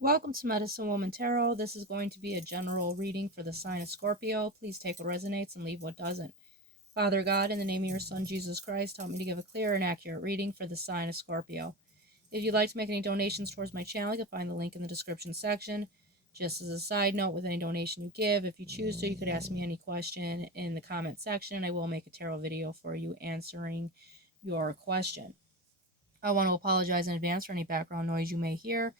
Welcome to Medicine Woman Tarot. This is going to be a general reading for the sign of Scorpio. Please take what resonates and leave what doesn't. Father God, in the name of your Son, Jesus Christ, help me to give a clear and accurate reading for the sign of Scorpio. If you'd like to make any donations towards my channel, you can find the link in the description section. Just as a side note, with any donation you give, if you choose to, you could ask me any question in the comment section, and I will make a tarot video for you answering your question. I want to apologize in advance for any background noise you may hear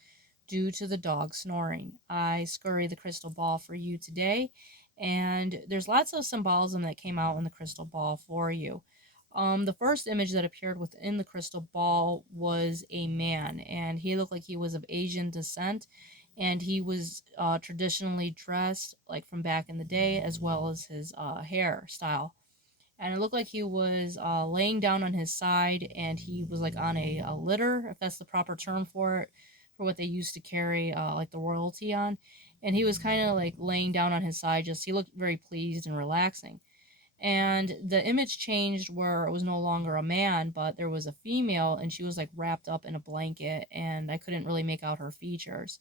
due to the dog snoring. I scurry the crystal ball for you today, and there's lots of symbolism that came out in the crystal ball for you. The first image that appeared within the crystal ball was a man, and he looked like he was of Asian descent, and he was traditionally dressed like from back in the day, as well as his hairstyle. And it looked like he was laying down on his side, and he was like on a litter, if that's the proper term for it, for what they used to carry like the royalty on. And he was kind of like laying down on his side, just he looked very pleased and relaxing. And the image changed where it was no longer a man, but there was a female, and she was like wrapped up in a blanket, and I couldn't really make out her features.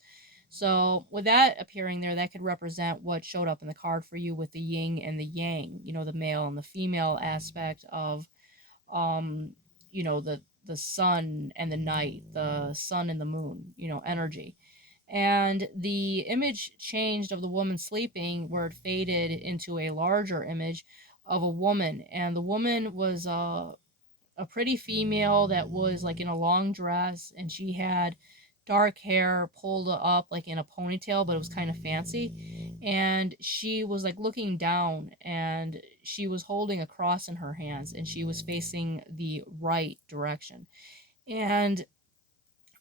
So with that appearing there, that could represent what showed up in the card for you with the yin and the yang, the male and the female aspect of um, the sun and the night, the sun and the moon, energy. And the image changed of the woman sleeping where it faded into a larger image of a woman, and the woman was a pretty female that was like in a long dress, and she had dark hair pulled up like in a ponytail, but it was kind of fancy. And she was like looking down, and she was holding a cross in her hands, and she was facing the right direction. And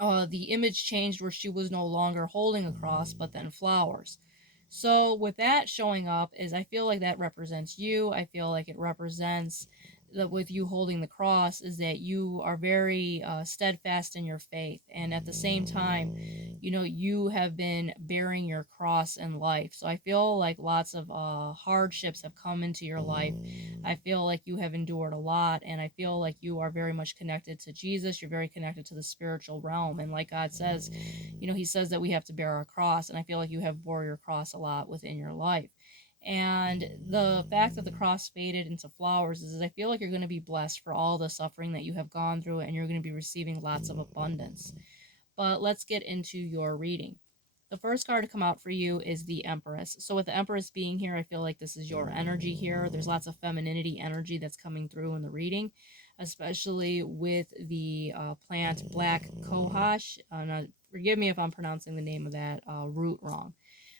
the image changed where she was no longer holding a cross, but then flowers. So with that showing up is I feel like that represents you. I feel like it represents that with you holding the cross is that you are very steadfast in your faith, and at the same time, you have been bearing your cross in life. So I feel like lots of hardships have come into your life. I feel like you have endured a lot, and I feel like you are very much connected to Jesus. You're very connected to the spiritual realm, and like God says, he says that we have to bear our cross, and I feel like you have bore your cross a lot within your life. And the fact that the cross faded into flowers is I feel like you're going to be blessed for all the suffering that you have gone through, and you're going to be receiving lots of abundance. But let's get into your reading. The first card to come out for you is the Empress. So with the Empress being here, I feel like this is your energy here. There's lots of femininity energy that's coming through in the reading, especially with the plant Black Cohosh. Forgive me if I'm pronouncing the name of that root wrong.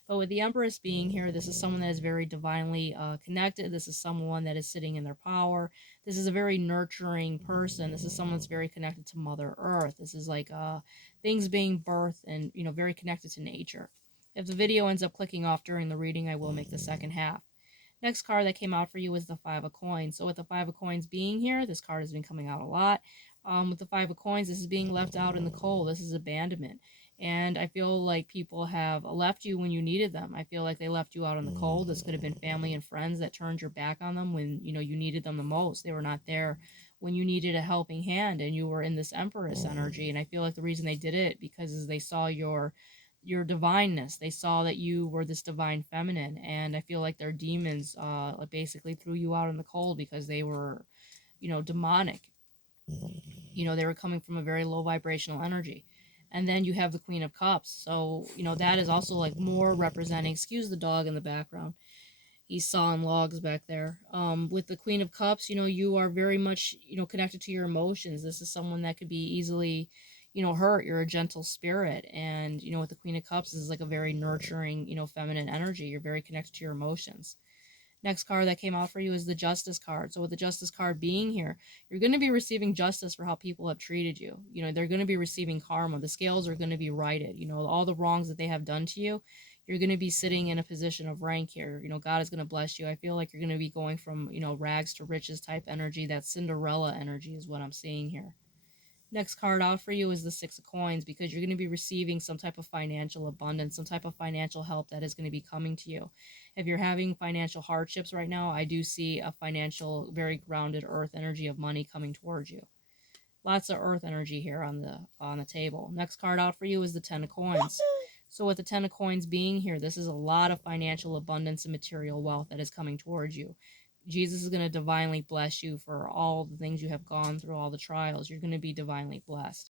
But with the Empress being here, this is someone that is very divinely connected. This is someone that is sitting in their power. This is a very nurturing person. This is someone that's very connected to Mother Earth. This is like things being birthed and, very connected to nature. If the video ends up clicking off during the reading, I will make the second half. Next card that came out for you is the Five of Coins. So with the Five of Coins being here, this card has been coming out a lot. With the Five of Coins, this is being left out in the cold. This is abandonment. And I feel like people have left you when you needed them. I feel like they left you out in the cold. This could have been family and friends that turned your back on them when, you needed them the most. They were not there when you needed a helping hand, and you were in this Empress energy. And I feel like the reason they did it because they saw your divineness. They saw that you were this divine feminine, and I feel like their demons basically threw you out in the cold because they were, demonic. They were coming from a very low vibrational energy. And then you have the Queen of Cups. So, that is also like more representing, excuse the dog in the background. He's sawing logs back there. With the Queen of Cups, you are very much, connected to your emotions. This is someone that could be easily, hurt. You're a gentle spirit. And, with the Queen of Cups, this is like a very nurturing, feminine energy. You're very connected to your emotions. Next card that came out for you is the Justice card. So with the Justice card being here, you're going to be receiving justice for how people have treated you. They're going to be receiving karma. The scales are going to be righted. All the wrongs that they have done to you, you're going to be sitting in a position of rank here. God is going to bless you. I feel like you're going to be going from, rags to riches type energy. That Cinderella energy is what I'm seeing here. Next card out for you is the Six of Coins, because you're going to be receiving some type of financial abundance, some type of financial help that is going to be coming to you. If you're having financial hardships right now, I do see a financial, very grounded earth energy of money coming towards you. Lots of earth energy here on the table. Next card out for you is the Ten of Coins. So with the Ten of Coins being here, this is a lot of financial abundance and material wealth that is coming towards you. Jesus is going to divinely bless you for all the things you have gone through, all the trials. You're going to be divinely blessed.